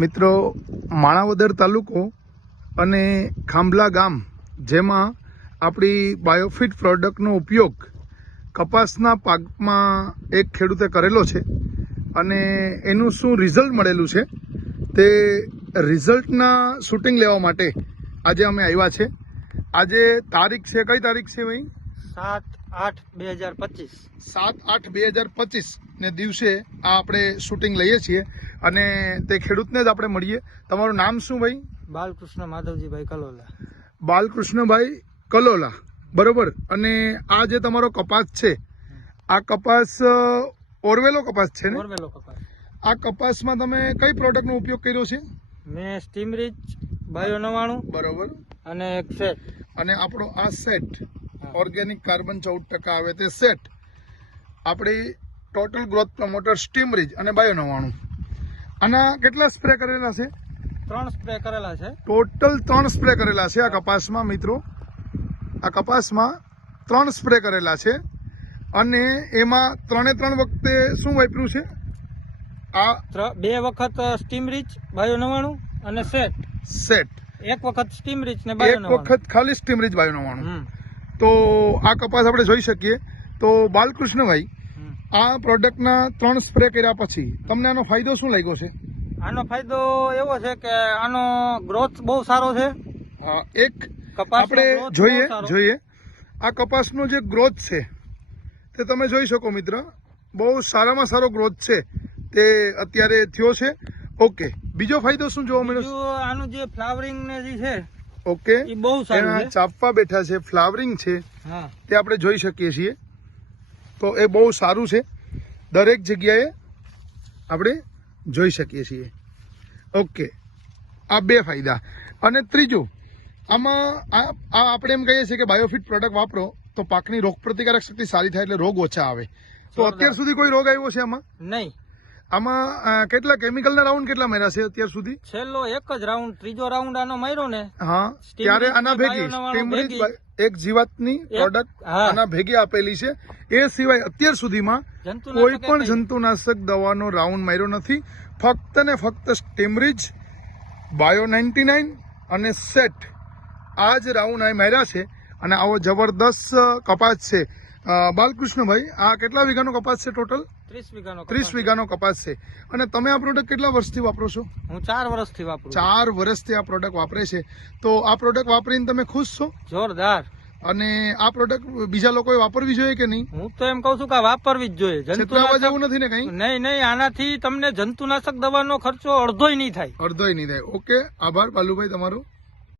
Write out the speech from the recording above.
મિત્રો, માણાવદર તાલુકો અને ખાંભલા ગામ જેમાં આપણી બાયોફિટ પ્રોડક્ટનો ઉપયોગ કપાસના પાકમાં એક ખેડૂતે કરેલો છે અને એનું શું રિઝલ્ટ મળેલું છે તે રિઝલ્ટના શૂટિંગ લેવા માટે આજે અમે આવ્યા છે. આજે તારીખ છે, કઈ તારીખ છે ભાઈ? 7/8/2025. 7/8/2025 ને દિવસે આ આપણે શૂટિંગ લઈએ છીએ અને તે ખેડૂતને જ આપણે મળીએ. તમારું નામ શું ભાઈ? બાલકૃષ્ણ માધવજીભાઈ કલોલા. બાલકૃષ્ણભાઈ કલોલા, બરોબર. અને આ જે તમારો કપાસ છે, આ કપાસ ઓરવેલો કપાસ છે ને? ઓરવેલો કપાસ. આ કપાસમાં તમે કઈ પ્રોડક્ટનો ઉપયોગ કર્યો છે? મેં સ્ટીમરીચ, બાયો 99, બરોબર. અને એક સેટ. અને આપણો આ સેટ ઓર્ગેનિક કાર્બન 14% આવે તે સેટ, આપણી ટોટલ ગ્રોથ પ્રમોટર સ્ટીમરીચ અને બાયો 99. આના કેટલા સ્પ્રે કરેલા છે? 3 સ્પ્રે કરેલા છે. ટોટલ 3 સ્પ્રે કરેલા છે આ કપાસમાં. મિત્રો, આ કપાસમાં 3 સ્પ્રે કરેલા છે અને એમાં 3 વખતે શું વાપર્યું છે? આ 2 વખત સ્ટીમરીચ, બાયો 99 અને સેટ. 1 વખત સ્ટીમરીચ ને એક બાયો 99. વખત ખાલી સ્ટીમરીચ બાયો 99. તો આ કપાસ આપણે જોઈ શકીએ. તો બાલકૃષ્ણભાઈ, આ પ્રોડક્ટના 3 સ્પ્રે કર્યા પછી તમને આનો ફાયદો શું લાગ્યો છે? આનો ફાયદો એવો છે કે આનો ગ્રોથ બહુ સારો છે. એક આપણે જોઈએ આ કપાસનો જે ગ્રોથ છે તે તમે જોઈ શકો મિત્ર, બહુ સારામાં સારો ગ્રોથ છે તે અત્યારે થયો છે. ઓકે, બીજો ફાયદો શું જોવા મળ્યો? આનું જે ફ્લાવરિંગ ને જે છે, ઓકે, એ બહુ સારું એના છે. ચાપવા બેઠા છે, ફ્લાવરિંગ છે, હા, તે આપણે જોઈ શકીએ છીએ. તો એ બહુ સારું છે, દરેક જગ્યાએ આપણે જોઈ શકીએ છીએ. ઓકે, આ 2 ફાયદા. અને ત્રીજું, આમાં આ આપણે એમ કહીએ છીએ કે બાયોફિટ પ્રોડક્ટ વાપરો તો પાકની રોગ પ્રતિકારક શક્તિ સારી થાય, એટલે રોગ ઓછા આવે. તો અત્યાર સુધી કોઈ રોગ આવ્યો છે આમાં? નહીં. આમાં કેટલા કેમિકલના રાઉન્ડ કેટલા માર્યા છે અત્યાર સુધી? છેલ્લો એક જ રાઉન્ડ, ત્રીજો રાઉન્ડ આનો માર્યો ને. હા, ત્યારે આના ભેગી સ્ટીમરીચ એક જીવાતની પ્રોડક્ટ આના ભેગી આપેલી છે. એ સિવાય અત્યાર સુધીમાં કોઈ પણ જંતુનાશક દવાનો રાઉન્ડ માર્યો નથી. ફક્ત ને ફક્ત સ્ટીમરીચ, બાયો 99 અને સેટ આ જ રાઉન્ડ આ માર્યા છે. અને આવો જબરદસ્ત કપાસ છે. બાલકૃષ્ણભાઈ, આ કેટલા વીઘાનો કપાસ છે ટોટલ? 30 વીઘાનો કપાસ છે. અને તમે આ પ્રોડક્ટ કેટલા વર્ષથી વાપરો છો? હું 4 વર્ષથી વાપરું. 4 વર્ષથી આ પ્રોડક્ટ વાપરે છે. તો આ પ્રોડક્ટ વાપરીને તમે ખુશ છો? જોરદાર. અને આ પ્રોડક્ટ બીજા લોકોએ વાપરવી જોઈએ કે નહીં? હું તો એમ કઉ છું કે વાપરવી જ જોઈએ. છેતરાવા જેવું નથી ને કઈ? નહીં, આનાથી તમને જંતુનાશક દવાનો ખર્ચો અડધોય નહીં થાય. ઓકે, આભાર બાલુભાઈ તમારો.